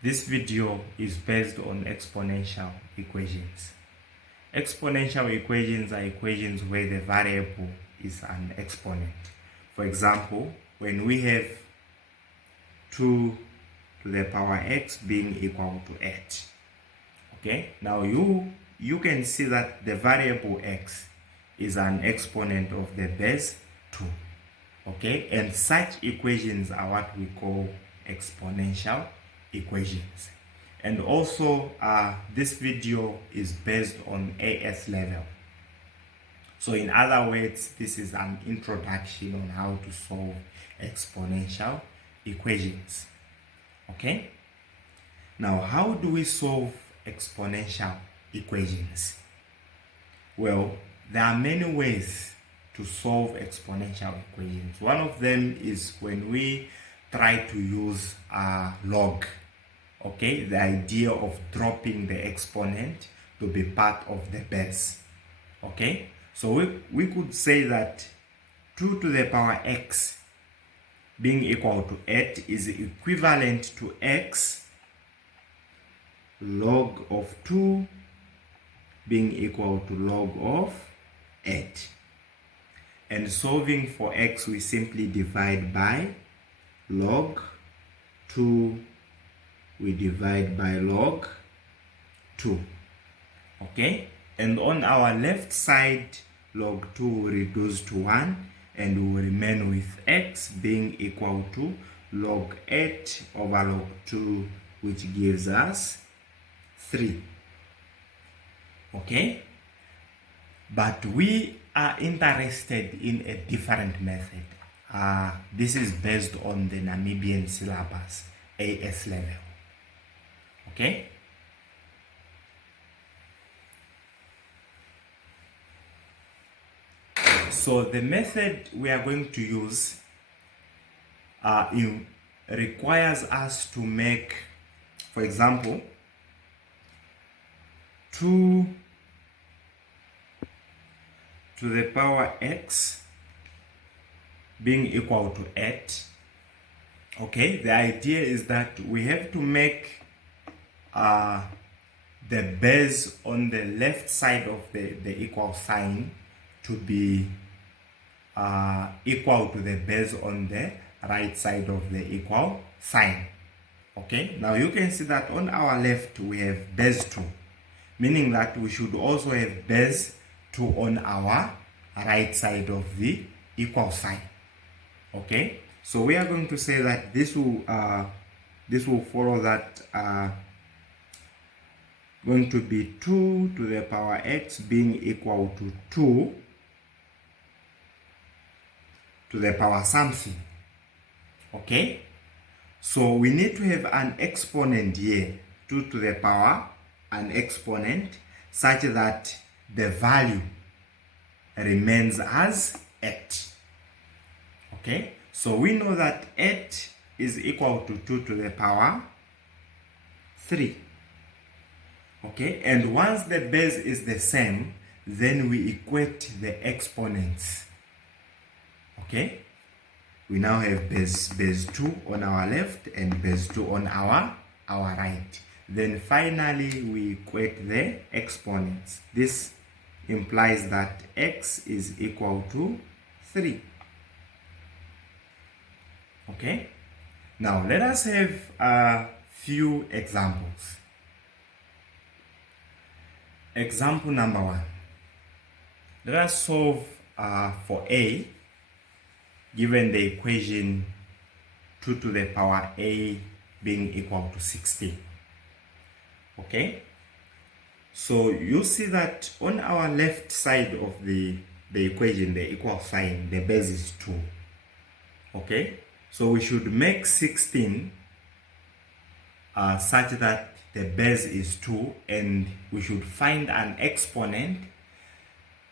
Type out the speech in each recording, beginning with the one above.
This video is based on exponential equations. Exponential equations are equations where the variable is an exponent. For example, when we have 2 to the power x being equal to 8. Okay, now you can see that the variable x is an exponent of the base 2. Okay, and such equations are what we call exponential equations. And also this video is based on AS level. So in other words, this is an introduction on how to solve exponential equations. Okay, now how do we solve exponential equations? Well, there are many ways to solve exponential equations. One of them is when we try to use a log. Okay, the idea of dropping the exponent to be part of the base. Okay, so we could say that 2 to the power x being equal to 8 is equivalent to x log of 2 being equal to log of 8. And solving for x, we simply divide by log 2, we divide by log 2. Okay, and on our left side, log 2 will reduce to 1 and we will remain with x being equal to log 8 over log 2, which gives us 3. Okay, but we are interested in a different method. This is based on the Namibian syllabus, AS level. Okay, so the method we are going to use requires us to make, for example, 2 to the power x being equal to 8. Okay, the idea is that we have to make the base on the left side of the equal sign to be equal to the base on the right side of the equal sign. Okay, now you can see that on our left we have base 2, meaning that we should also have base 2 on our right side of the equal sign. Okay, so we are going to say that this will follow that going to be 2 to the power x being equal to 2 to the power something. Okay, so we need to have an exponent here, 2 to the power an exponent, such that the value remains as 8. Okay, so we know that 8 is equal to 2 to the power 3. Okay, and once the base is the same, then we equate the exponents. Okay, we now have base 2 on our left and base 2 on our right. Then finally we equate the exponents. This implies that x is equal to 3. Okay, now let us have a few examples. Example number 1. Let us solve for a, given the equation 2 to the power a being equal to 16. Okay, so you see that on our left side of the equation, the equal sign, the base is 2. Okay, so we should make 16 such that the base is 2, and we should find an exponent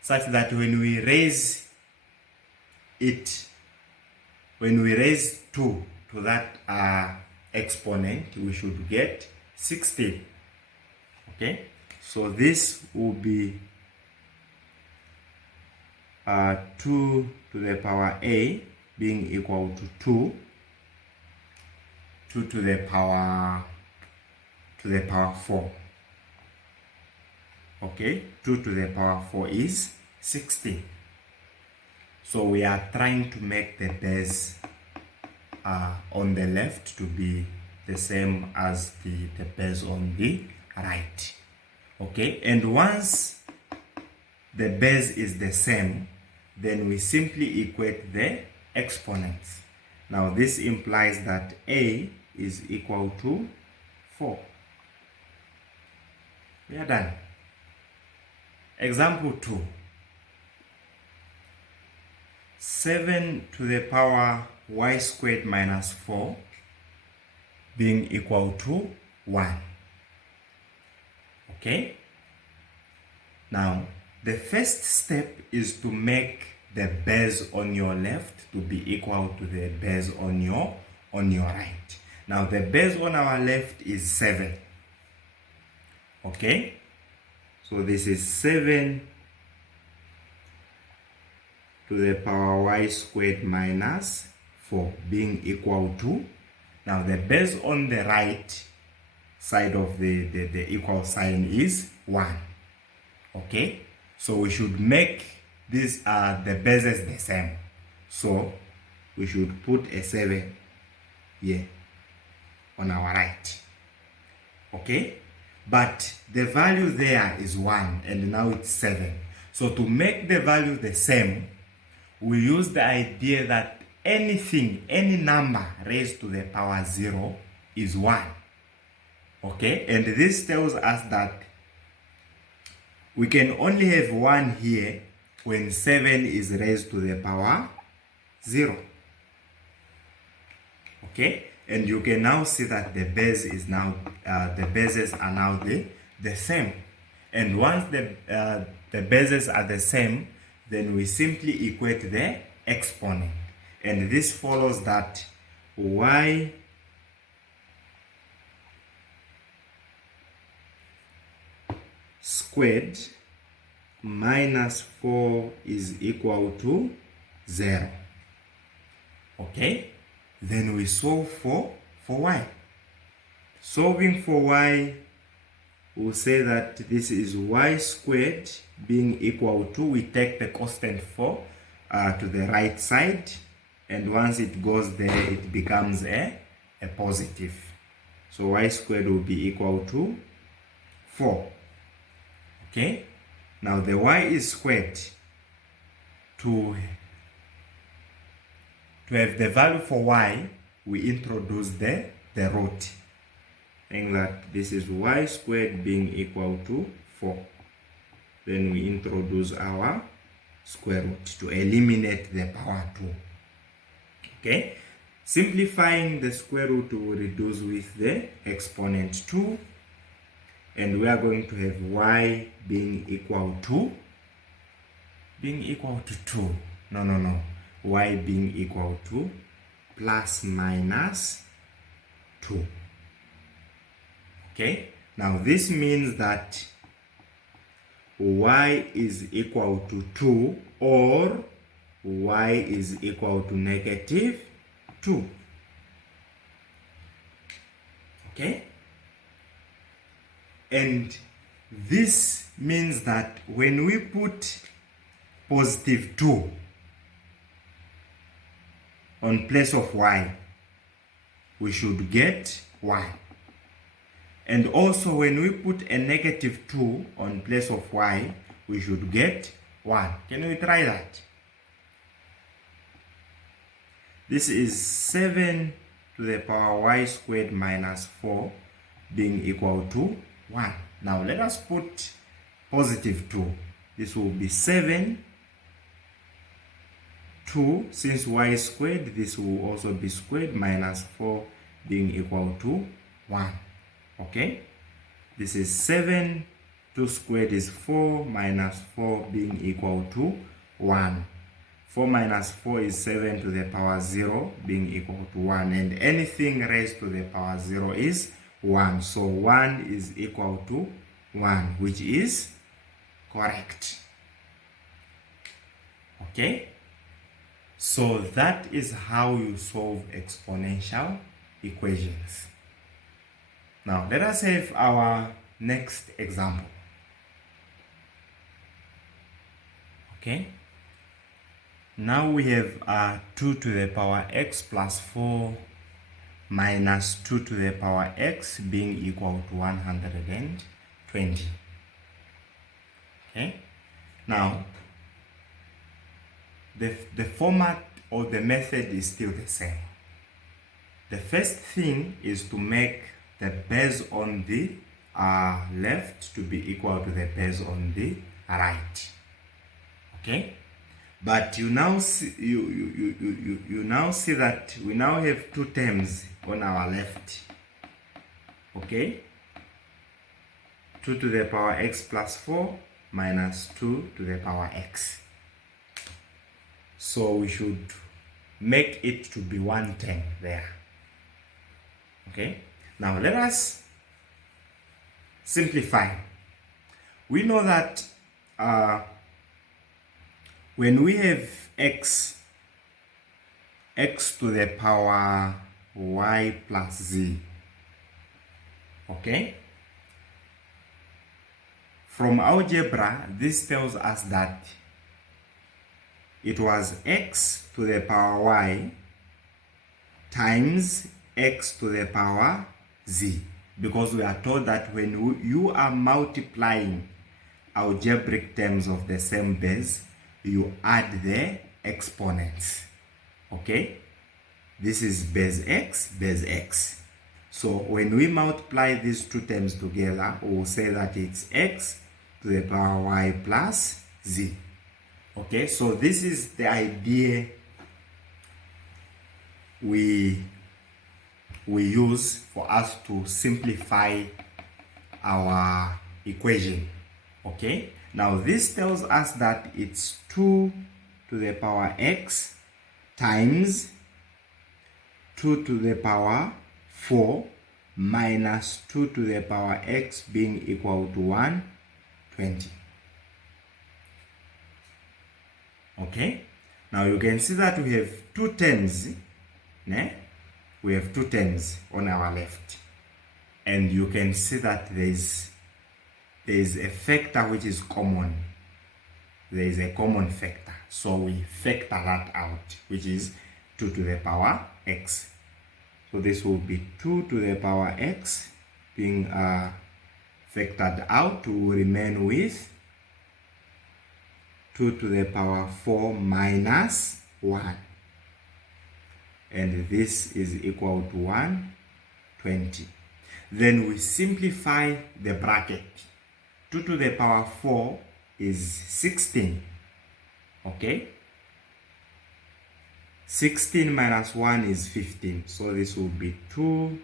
such that when we raise it, when we raise 2 to that exponent, we should get 16. Okay, so this will be 2 to the power a being equal to 2 to the power to the power 4. Okay, 2 to the power 4 is 16. So we are trying to make the base on the left to be the same as the base on the right. Okay, and once the base is the same, then we simply equate the exponents. Now this implies that a is equal to 4. We are done. Example 2. 7 to the power y squared minus 4 being equal to 1. Okay? Now, the first step is to make the base on your left to be equal to the base on your right. Now, the base on our left is 7. Okay? So this is 7 to the power y squared minus 4 being equal to, now the base on the right side of the equal sign is 1. Okay, so we should make these the bases the same. So we should put a 7 here on our right. Okay, but the value there is 1 and now it's 7. So to make the value the same, we use the idea that anything, any number raised to the power 0 is 1. Okay, and this tells us that we can only have 1 here when 7 is raised to the power 0. Okay, and you can now see that the base is now, the bases are now the same. And once the bases are the same, then we simply equate the exponent. And this follows that y squared minus 4 is equal to 0. Okay, then we solve for y. Solving for y, we'll say that this is y squared being equal to, we take the constant 4 to the right side, and once it goes there, it becomes a positive. So y squared will be equal to 4. Okay, now the y is squared. To have the value for y, we introduce the root, saying that this is y squared being equal to 4. Then we introduce our square root to eliminate the power 2. Okay, simplifying the square root will reduce with the exponent 2, and we are going to have y being equal to 2. No. Y being equal to plus minus 2. Okay, now this means that y is equal to 2 or y is equal to negative 2. Okay, and this means that when we put positive 2 on place of y, we should get 1. And also when we put a negative 2 on place of y, we should get 1. Can we try that? This is 7 to the power y squared minus 4 being equal to 1. Now let us put positive 2. This will be 7. 2, since y is squared, this will also be squared, minus 4 being equal to 1. Okay, this is 7, 2 squared is 4, minus 4 being equal to 1. 4 minus 4 is 7 to the power 0 being equal to 1, and anything raised to the power 0 is 1. So 1 is equal to 1, which is correct. Okay, so that is how you solve exponential equations. Now let us have our next example. Okay. Now we have 2 to the power x plus 4 minus 2 to the power x being equal to 120. Okay. Now the format or the method is still the same. The first thing is to make the base on the left to be equal to the base on the right. Okay, but you now see you now see that we now have two terms on our left. Okay, 2 to the power x plus 4 minus 2 to the power x. So we should make it to be one term there. Okay, now let us simplify. We know that when we have x to the power y plus z, okay, from algebra this tells us that it was x to the power y times x to the power z, because we are told that when you are multiplying algebraic terms of the same base, you add the exponents. Okay, this is base x, base x. So when we multiply these two terms together, we will say that it's x to the power y plus z. Okay, so this is the idea we use for us to simplify our equation. Okay, now this tells us that it's 2 to the power x times 2 to the power 4 minus 2 to the power x being equal to 120. Okay, now you can see that we have two terms, né? We have two terms on our left, and you can see that there is a factor which is common. There is a common factor, so we factor that out, which is 2 to the power x. So this will be 2 to the power x being factored out to remain with 2 to the power 4 minus 1. And this is equal to 120. Then we simplify the bracket. 2 to the power 4 is 16. Okay? 16 minus 1 is 15. So this will be 2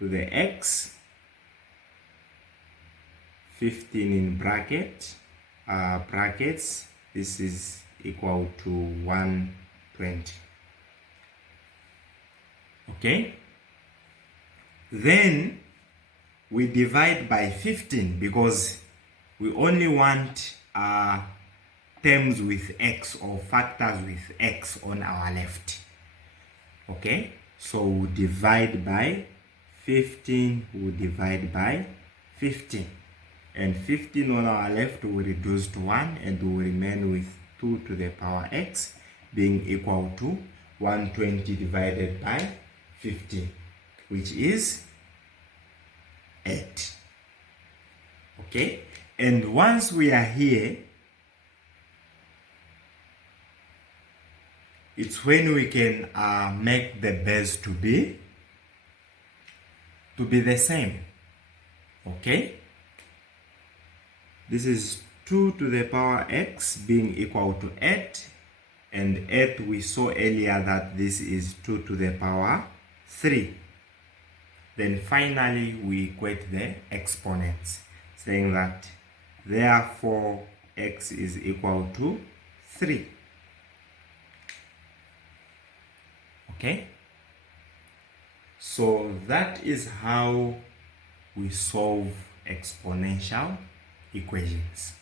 to the x, 15 in brackets. This is equal to 120. Okay, then we divide by 15 because we only want terms with x or factors with x on our left. Okay, so we divide by 15, we divide by 15, and 15 on our left will reduce to 1 and will remain with 2 to the power x being equal to 120 divided by 15, which is 8. Okay, and once we are here, it's when we can make the base to be the same. Okay, this is 2 to the power x being equal to 8, and 8 we saw earlier that this is 2 to the power 3. Then finally we equate the exponents, saying that therefore x is equal to 3. Okay, so that is how we solve exponential equations.